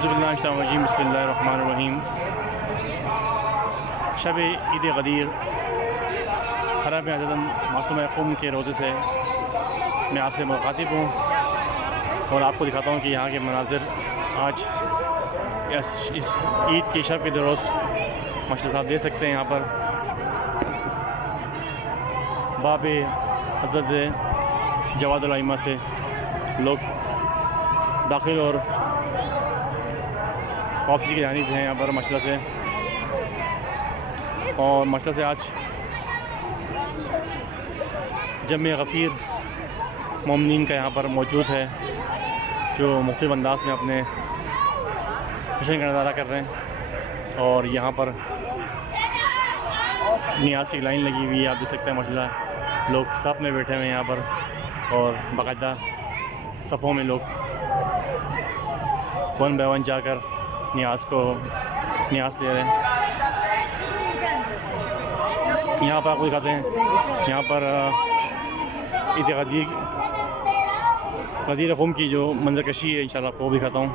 औज़ुबिल्लाहिमिनश्शैतानिर्रजीम बिस्मिल्लाहिर्रहमानिर्रहीम। शब ईद ग़दीर हरम हज़रत मासूम क़ुम के रोज़े से मैं आपसे मुखातिब हूँ और आपको दिखाता हूँ कि यहाँ के मनाज़िर आज इस ईद के शब के रोज़ माशाअल्लाह साहब देख सकते हैं। यहाँ पर बाब हज़रत जवादुल अइम्मा से लोग दाखिल और वापसी की जानिब हैं यहाँ पर माशाअल्लाह से। और माशाअल्लाह से आज जमे गफ़ीर मोमिनीन का यहाँ पर मौजूद है जो मुख्तलिफ़ अंदाज़ में अपने जश्न का नज़ारा कर रहे हैं। और यहाँ पर नियाज़ की लाइन लगी हुई है, आप देख सकते हैं माशाअल्लाह लोग सफ़ में बैठे हुए हैं यहाँ पर और बाकायदा सफ़ों में लोग वन बाय वन जाकर नियाज़ ले रहे हैं। यहाँ पर आपको दिखाते हैं, यहाँ पर ईद ग़दीर क़ुम की जो मंजर कशी है इंशाल्लाह आपको वो दिखाता हूँ।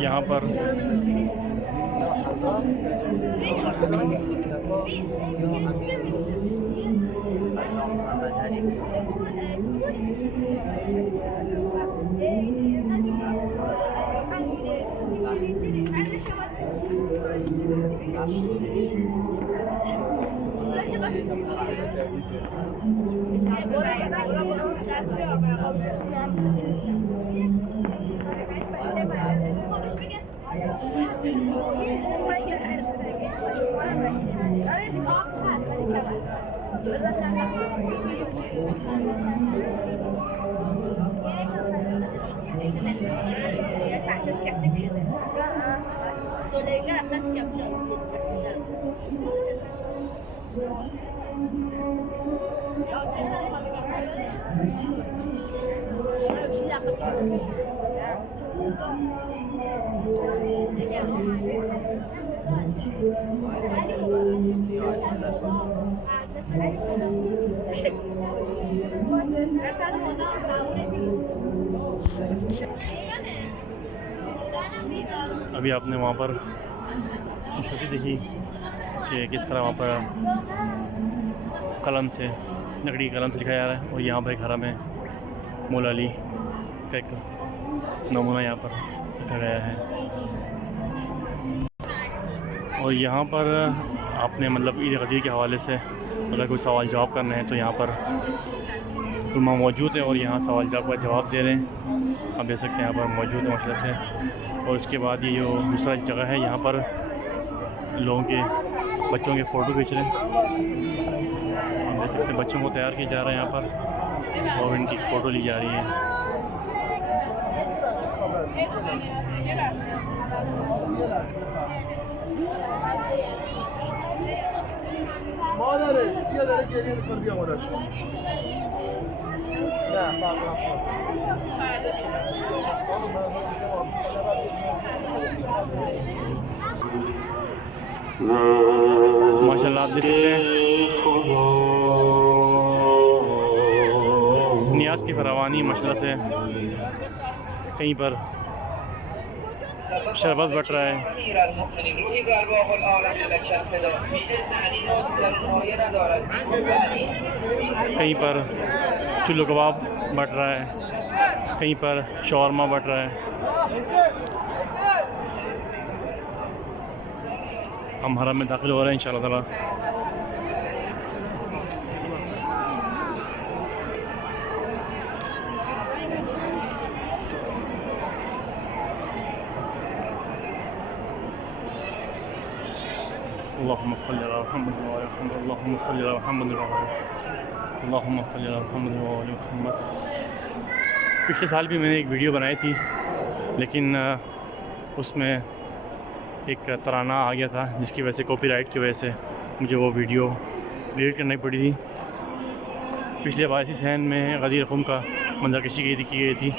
यहाँ पर अभी आपने वहाँ पर खुशखबरी देखी कि किस तरह वहाँ पर कलम से लकड़ी कलम से लिखा जा रहा है। और यहाँ पर एक हरम है, मौला अली का एक नमूना यहाँ पर रखा गया है। और यहाँ पर आपने मतलब ईद ग़दीर के हवाले से अगर कोई सवाल जवाब करना है तो यहाँ पर उलमा मौजूद है और यहाँ सवाल जवाब का जवाब दे रहे हैं। आप देख सकते हैं यहाँ पर मौजूद है माशाअल्लाह से। और उसके बाद ये जो दूसरा जगह है यहाँ पर लोगों के बच्चों के फ़ोटो खींच रहे हैं। आप देख सकते हैं बच्चों को तैयार किया जा रहा है यहाँ पर और इनकी फ़ोटो ली जा रही है। माशाअल्लाह आप देख सकते हैं नियाज़ की फरावानी माशाअल्लाह से। कहीं पर शरबत बट रहा है, कहीं पर चुल्लू कबाब बट रहा है, कहीं पर शौरमा बट रहा है। हम हरम में दाखिल हो रहे हैं इंशाअल्लाह ताला। अल्लाहुम्मा सल्ली अला मुहम्मद व अला मुहम्मद, अल्लाहुम्मा सल्ली अला मुहम्मद व अल्लाहुम्मा सल्ली अला मुहम्मद व अला मुहम्मद। पिछले साल भी मैंने एक वीडियो बनाई थी लेकिन उसमें एक तराना आ गया था जिसकी वजह से कॉपीराइट की वजह से मुझे वो वीडियो डिलीट करनी पड़ी थी। पिछले बार इसी सहन में गदीर खुम का मंजर कशी की गई थी।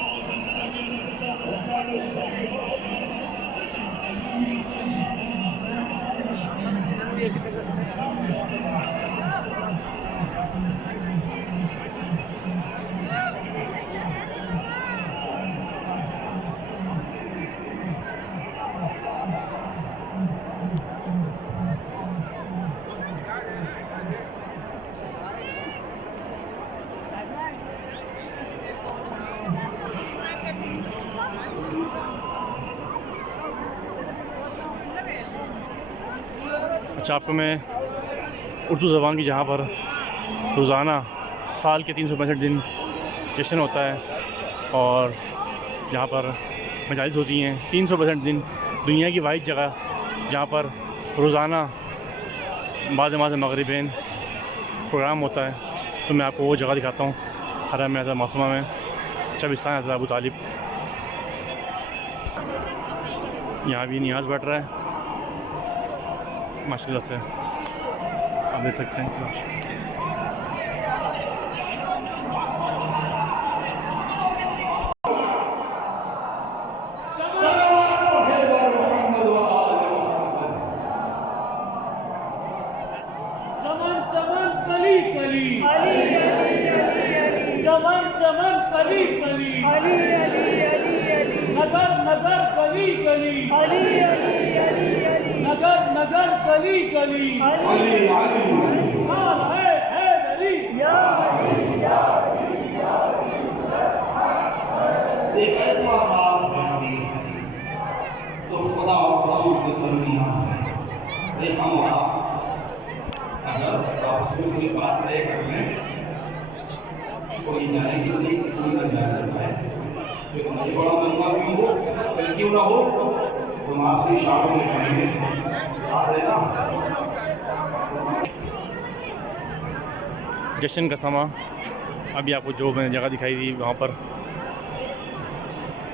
अच्छा, आपको मैं उर्दू ज़बान की जहाँ पर रोज़ाना साल के 365 दिन जश्न होता है और जहाँ पर मजालिस होती हैं 365 दिन, दुनिया की वाहिद जगह जहाँ पर रोज़ाना बाद नमाज़ मगरिबैन प्रोग्राम होता है, तो मैं आपको वो जगह दिखाता हूँ। हरम में मासूमा में शबिस्तान हज़रत अबू तालिब। यहाँ भी नियाज़ बैठ रहा है माशाल्लाह से, आप देख सकते हैं। चमन चमन कली कली अली अली अली अली नगर नगर कली कली अली अली अली अली नगर नगर कली कली अली अली कौन है अली या अली या अली या अली। एक ऐसा राज बाकी तो खुदा और रसूल के दरमियान है। हमारा अगर रसूल की बात नहीं कर लें कोई जाने की नहीं, कोई ना जाने पाए। जो तुम्हारी बड़ा मनवा क्यों हो, फिर क्यों ना हो, तुम आपसे इशारों में करेंगे आ रहे ना। जश्न का समा अभी आपको जो मैंने जगह दिखाई थी वहाँ पर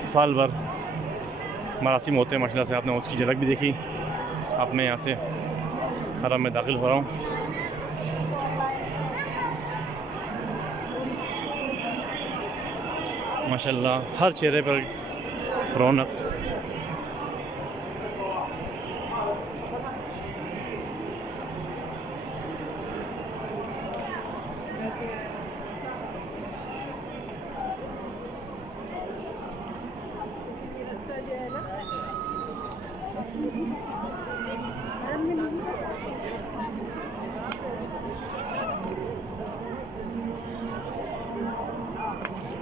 साल भर मरासिम होते हैं माशाल्लाह से। आपने उसकी झलक भी देखी। अब मैं यहाँ से हरम में दाखिल हो रहा हूँ। माशाल्लाह हर चेहरे पर रौनक।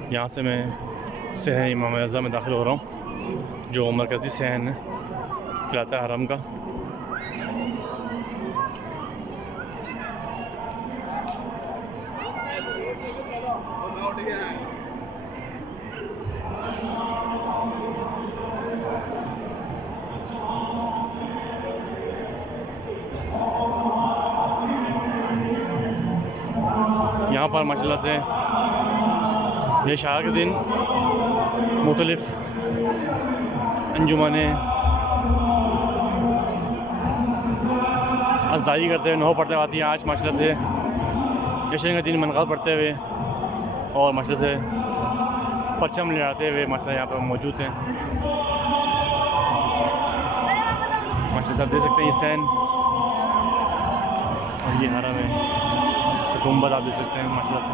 यहाँ से मैं सहन इमाम रज़ा में दाखिल हो रहा हूँ जो मरकज़ी सहन है किला हरम का। यहाँ पर माशाल्लाह से ये शाह के दिन मुख्तलिफ अंजुमनें अज़दारी करते हुए नौ पढ़ते आती हैं। आज माशाल्लाह से जश्न का दिन मनक़द पढ़ते हुए और माशाल्लाह से परचम ले आते हुए माशाल्लाह यहाँ पर मौजूद हैं। माशाल्लाह आप देख सकते हैं ये सैन और ये हरम है, तो गुंबद आप देख सकते हैं माशाल्लाह से।